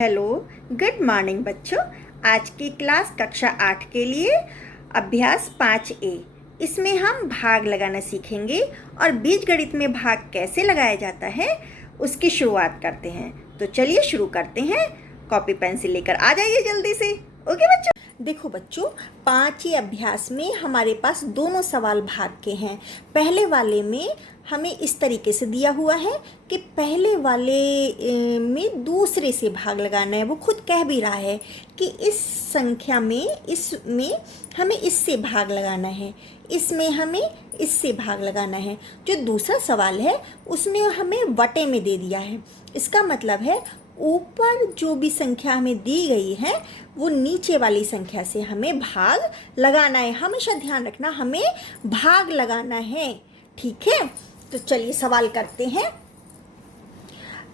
Hello, good morning बच्चों। आज की क्लास कक्षा 8 के लिए अभ्यास 5A। इसमें हम भाग लगाना सीखेंगे और बीजगणित में भाग कैसे लगाया जाता है उसकी शुरुआत करते हैं। तो चलिए शुरू करते हैं। कॉपी पेंसिल लेकर आ जाइए जल्दी से। ओके बच्चों। देखो बच्चों, 5A अभ्यास में हमारे पास दोनों सवाल भाग के हैं। पहले वाले में हमें इस तरीके से दिया हुआ है कि पहले वाले में दूसरे से भाग लगाना है। वो खुद कह भी रहा है कि इस संख्या में इसमें हमें इससे भाग लगाना है, इसमें हमें इससे भाग लगाना है। जो दूसरा सवाल है उसमें हमें वटे में दे दिया है। इसका मतलब है ऊपर जो भी संख्या हमें दी गई है वो नीचे वाली संख्या से हमें भाग लगाना है। हमेशा ध्यान रखना, हमें भाग लगाना है, ठीक है। तो चलिए सवाल करते हैं।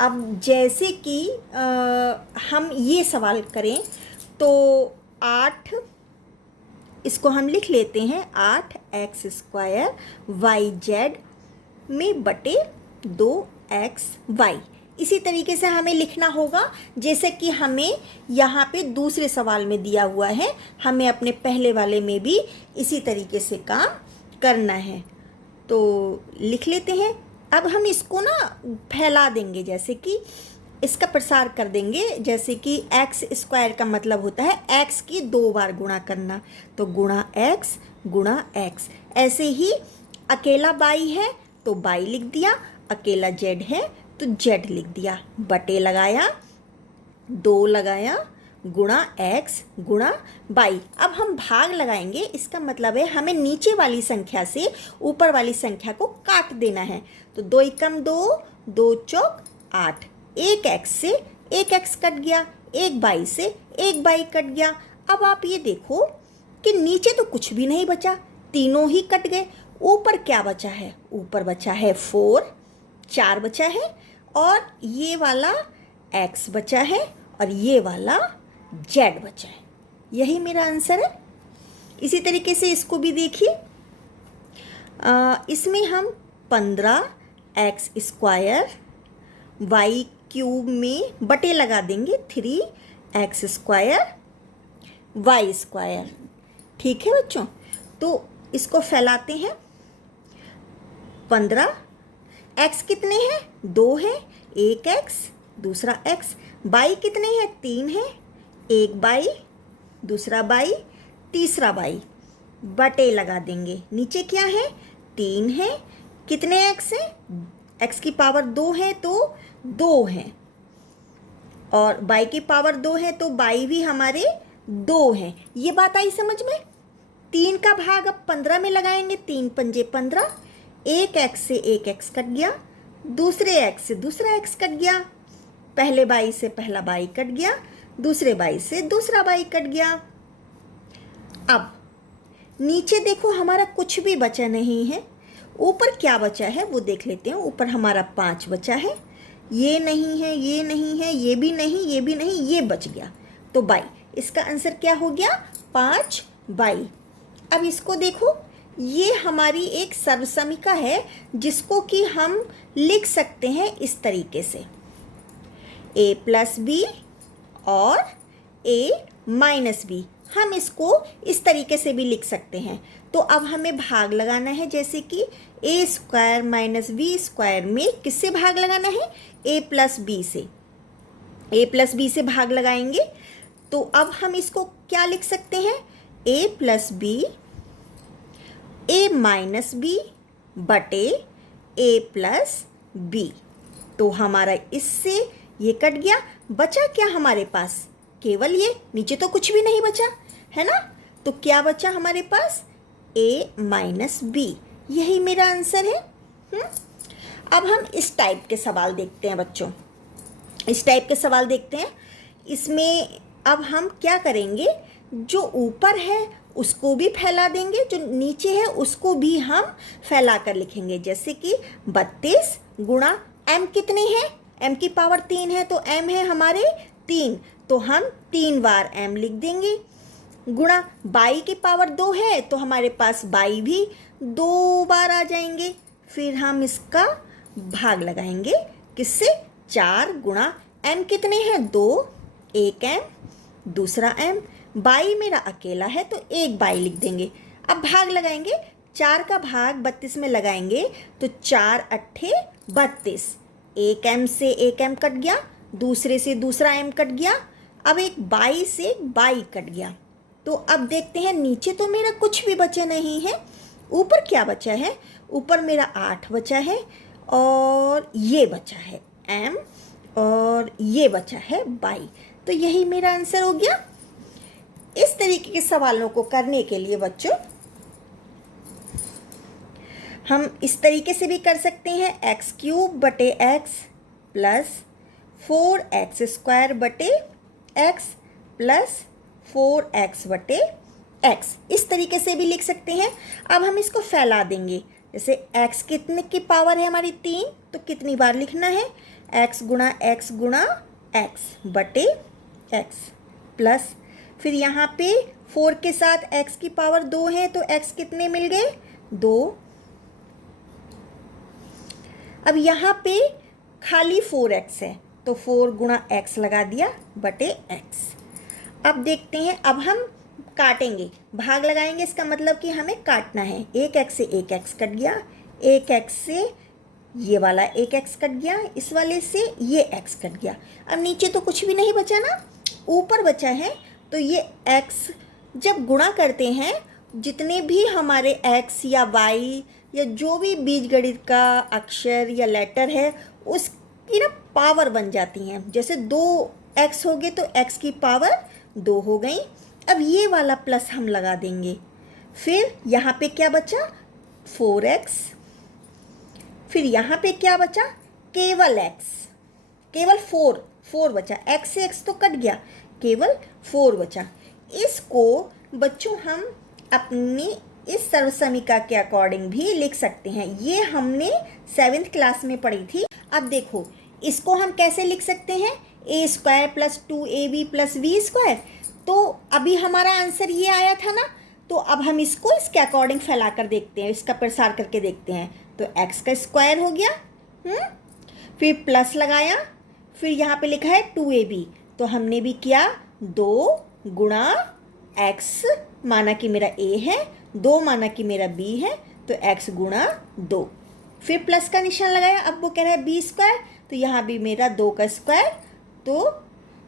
अब जैसे कि हम ये सवाल करें तो 8, इसको हम लिख लेते हैं 8x² YZ में बटे 2xy। इसी तरीके से हमें लिखना होगा जैसे कि हमें यहाँ पे दूसरे सवाल में दिया हुआ है। हमें अपने पहले वाले में भी इसी तरीके से काम करना है। तो लिख लेते हैं। अब हम इसको ना फैला देंगे, जैसे कि इसका प्रसार कर देंगे। जैसे कि x² का मतलब होता है x की 2 बार गुणा करना, तो गुणा x। ऐसे ही अकेला y है तो y लिख दिया, अकेला z है तो z लिख दिया, बटे लगाया, 2 लगाया, गुणा x गुणा y। अब हम भाग लगाएंगे। इसका मतलब है हमें नीचे वाली संख्या से ऊपर वाली संख्या को काट देना है। तो 2 एकम 2, 2 चौक 8। एक x से एक x कट गया, एक y से एक y कट गया। अब आप ये देखो कि नीचे तो कुछ भी नहीं बचा, तीनों ही कट गए। ऊपर क्या बचा है? ऊपर बचा है 4 बचा है, और ये वाला x बचा है और ये वाला z बचा है। यही मेरा आंसर है। इसी तरीके से इसको भी देखिए। इसमें हम 15x² y³ में बटे लगा देंगे 3x² y²। ठीक है बच्चों, तो इसको फैलाते हैं। 15 x कितने हैं? 2 है, एक x दूसरा x। y कितने हैं? 3 है, एक y दूसरा y तीसरा y। बटे लगा देंगे। नीचे क्या है? 3 है, कितने x हैं? x की पावर 2 है तो 2 है, और y की पावर 2 है तो y भी हमारे 2 हैं। ये बात आई समझ में? 3 का भाग अब 15 में लगाएंगे। 3 पंजे 15, एक x से एक x कट गया, दूसरे x से दूसरा x कट गया, पहले y से पहला y कट गया, दूसरे y से दूसरा y कट गया। अब नीचे देखो, हमारा कुछ भी बचा नहीं है। ऊपर क्या बचा है वो देख लेते हैं। ऊपर हमारा 5 बचा है, ये नहीं है, ये नहीं है, ये भी नहीं, ये भी नहीं, ये बच गया, तो y। इसका आंसर क्या हो गया? 5y। अब इसको देखो, ये हमारी एक सर्वसमीका है जिसको कि हम लिख सकते हैं इस तरीके से, a+b और a-b। हम इसको इस तरीके से भी लिख सकते हैं। तो अब हमें भाग लगाना है, जैसे कि a² - b² में किससे भाग लगाना है? a+b से। a+b से भाग लगाएंगे तो अब हम इसको क्या लिख सकते हैं? a+b a-b बटे a+b। तो हमारा इससे ये कट गया। बचा क्या हमारे पास? केवल ये, नीचे तो कुछ भी नहीं बचा है ना। तो क्या बचा हमारे पास? a-b। यही मेरा आंसर है। अब हम इस टाइप के सवाल देखते हैं बच्चों। इस टाइप के सवाल देखते हैं। इसमें अब हम क्या करेंगे? जो ऊपर है उसको भी फैला देंगे, जो नीचे है उसको भी हम फैला कर लिखेंगे। जैसे कि 32 गुणा m कितने हैं? m की पावर 3 है तो m है हमारे 3, तो हम 3 बार m लिख देंगे। गुणा y की पावर 2 है तो हमारे पास y भी 2 बार आ जाएंगे। फिर हम इसका भाग लगाएंगे किससे? 4 गुणा m कितने हैं? 2, एक m, दूसरा m, बाई मेरा अकेला है तो एक बाई लिख देंगे। अब भाग लगाएंगे, 4 का भाग 32 में लगाएंगे तो 4 अट्ठे 32, एक m से एक m कट गया, दूसरे से दूसरा m कट गया, अब एक बाई से बाई कट गया। तो अब देखते हैं नीचे तो मेरा कुछ भी बचा नहीं है, ऊपर क्या बचा है? ऊपर मेरा 8 बचा है और ये बचा है m और ये बचा है बाई। तो यही मेरा आंसर हो गया। इस तरीके के सवालों को करने के लिए बच्चों हम इस तरीके से भी कर सकते हैं, एक्स क्यूब बटे एक्स प्लस 4x² बटे एक्स प्लस 4x बटे एक्स, इस तरीके से भी लिख सकते हैं। अब हम इसको फैला देंगे, जैसे x कितने की पावर है हमारी 3, तो कितनी बार लिखना है? x गुणा x बटे x प्लस, फिर यहाँ पे 4 के साथ x की पावर 2 है तो x कितने मिल गए? 2। अब यहाँ पे खाली 4x है तो 4 गुणा x लगा दिया बटे x। अब देखते हैं, अब हम काटेंगे, भाग लगाएंगे, इसका मतलब कि हमें काटना है। एक x से एक x कट गया, एक x से ये वाला एक x कट गया, इस वाले से ये x कट गया। अब नीचे तो कुछ भी नहीं बचा ना, ऊपर बचा है। तो ये x जब गुणा करते हैं, जितने भी हमारे x या y या जो भी बीजगणित का अक्षर या लेटर है उसकी ना पावर बन जाती हैं। जैसे 2x हो गए तो x की पावर 2 हो गई। अब ये वाला प्लस हम लगा देंगे, फिर यहाँ पे क्या बचा? 4x, फिर यहाँ पे क्या बचा? केवल x, केवल 4 बचा, x से x तो कट गया, केवल 4 बचा। इसको बच्चों हम अपनी इस सर्वसमीका के अकॉर्डिंग भी लिख सकते हैं। ये हमने 7th क्लास में पढ़ी थी। अब देखो इसको हम कैसे लिख सकते हैं? a² plus 2ab plus b²। तो अभी हमारा आंसर ये आया था ना, तो अब हम इसको इसके अकॉर्डिंग फैला कर देखते हैं, इसका प्रसार करके देखते हैं। तो x का स्क्वायर हो गया, फिर प्लस लगाया, फिर यहाँ पे लिखा है 2ab, तो हमने भी किया 2 गुणा x, माना कि मेरा a है, 2 माना कि मेरा b है, तो x गुणा 2, फिर प्लस का निशान लगाया। अब वो कह रहा है b², तो यहाँ भी मेरा 2 का स्क्वायर, तो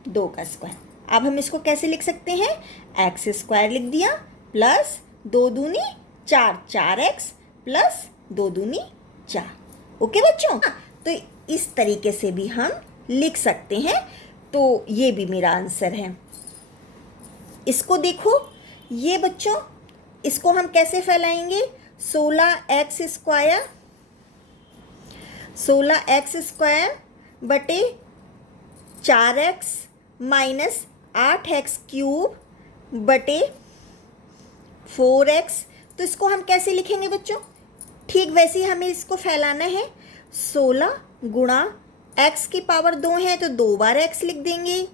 2 का स्क्वायर। अब हम इसको कैसे लिख सकते हैं? x² लिख दिया प्लस 2 दूनी 4, 4x प्लस 2 दूनी 4। ओके बच्चों, तो इस तरीके से भी हम लिख सकते हैं। तो ये भी मेरा आंसर है। इसको देखो, ये बच्चों इसको हम कैसे फैलाएंगे? 16x² बटे 4x माइनस 8x³ बटे 4x। तो इसको हम कैसे लिखेंगे बच्चों? ठीक वैसे ही हमें इसको फैलाना है। 16 गुणा x की पावर 2 है तो 2 बार x लिख देंगे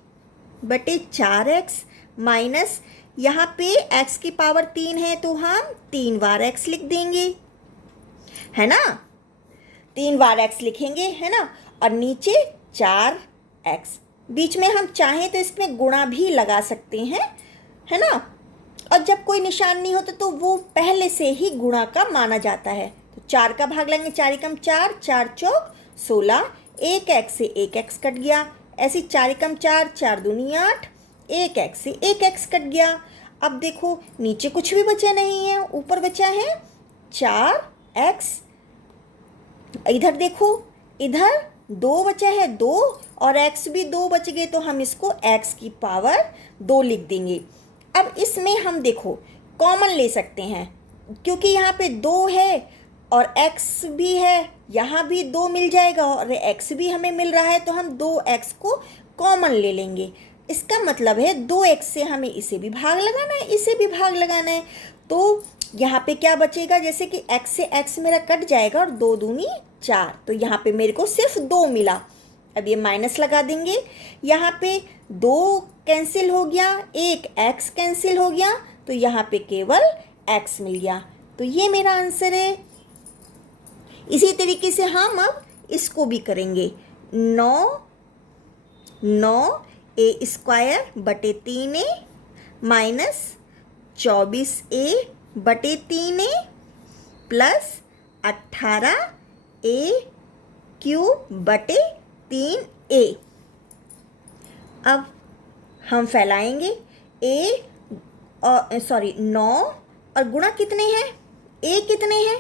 बटे 4x माइनस यहाँ पे x की पावर 3 है तो हम 3 बार x लिख देंगे, है ना? 3 बार x लिखेंगे, है ना? और नीचे 4x, बीच में हम चाहें तो इसमें गुणा भी लगा सकते हैं, है ना? और जब कोई निशान नहीं होता तो वो पहले से ही गुणा का माना जाता है। तो 4 का भाग लेंगे, 4 एकम 4, 4 चौक 16, एक x से एक x कट गया, ऐसे 4 एकम 4, 4 दूनी 8, एक x से एक x कट गया। अब देखो नीचे कुछ भी बचा नहीं है, ऊपर बचा है 4x। इधर देखो, इधर 2 बचा है, 2 और x भी 2 बच गए, तो हम इसको x की पावर 2 लिख देंगे। अब इसमें हम देखो कॉमन ले सकते हैं, क्योंकि यहाँ पे 2 है और x भी है, यहाँ भी 2 मिल जाएगा और x भी हमें मिल रहा है, तो हम 2x को कॉमन ले लेंगे। इसका मतलब है 2x से हमें इसे भी भाग लगाना है, इसे भी भाग लगाना है। तो यहाँ पे क्या बचेगा? जैसे कि x से x मेरा कट जाएगा और 2 दूनी 4, तो यहाँ पे मेरे को सिर्फ 2 मिला। अब ये माइनस लगा देंगे, यहाँ पे 2 कैंसिल हो गया, एक x कैंसिल हो गया, तो यहाँ पे केवल x मिल गया। तो ये मेरा आंसर है। इसी तरीके से हम अब इसको भी करेंगे। 9 ए स्क्वायर बटे 3a माइनस 24a बटे 3a प्लस 18a क्यूब बटे 3a। अब हम फैलाएंगे 9 और गुणा कितने हैं, a कितने हैं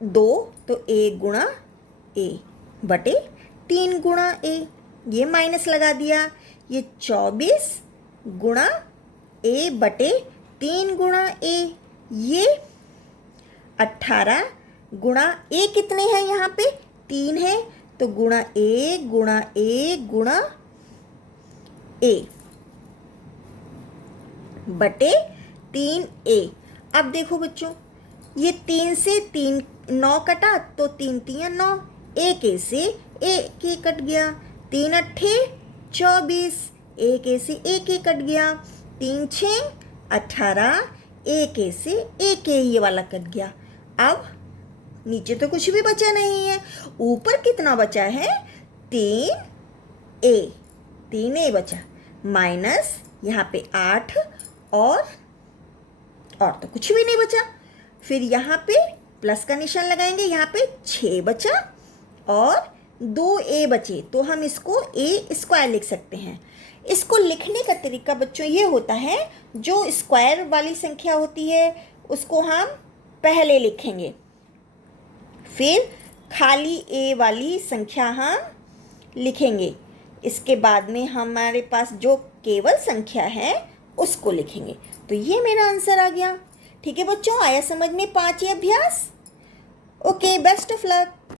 2, तो a गुणा a बटे 3 गुणा a, ये माइनस लगा दिया, ये 24 गुणा a बटे 3 गुणा a, ये 18 गुणा a कितने हैं यहाँ पे 3 है, तो गुणा a गुणा a गुणा a बटे 3a। अब देखो बच्चों, ये 3 से 3 9 कटा तो 3 3 9, एक ए से एक ए कट गया, 3 अट्ठे 24, एक ए से एक ए कट गया, 3 6 18, एक ए से एक ए ये वाला कट गया। अब नीचे तो कुछ भी बचा नहीं है, ऊपर कितना बचा है 3a बचा, माइनस यहाँ पे 8 और तो कुछ भी नहीं बचा। फिर यहाँ पे प्लस का निशान लगाएंगे, यहाँ पे 6 बचा और 2a बचे, तो हम इसको a स्क्वायर लिख सकते हैं। इसको लिखने का तरीका बच्चों ये होता है, जो स्क्वायर वाली संख्या होती है उसको हम पहले लिखेंगे, फिर खाली a वाली संख्या हम लिखेंगे, इसके बाद में हमारे पास जो केवल संख्या है उसको लिखेंगे। तो ये मेरा आंसर आ गया। ठीक है बच्चों, आया समझ में 5 अभ्यास। Okay, best of luck.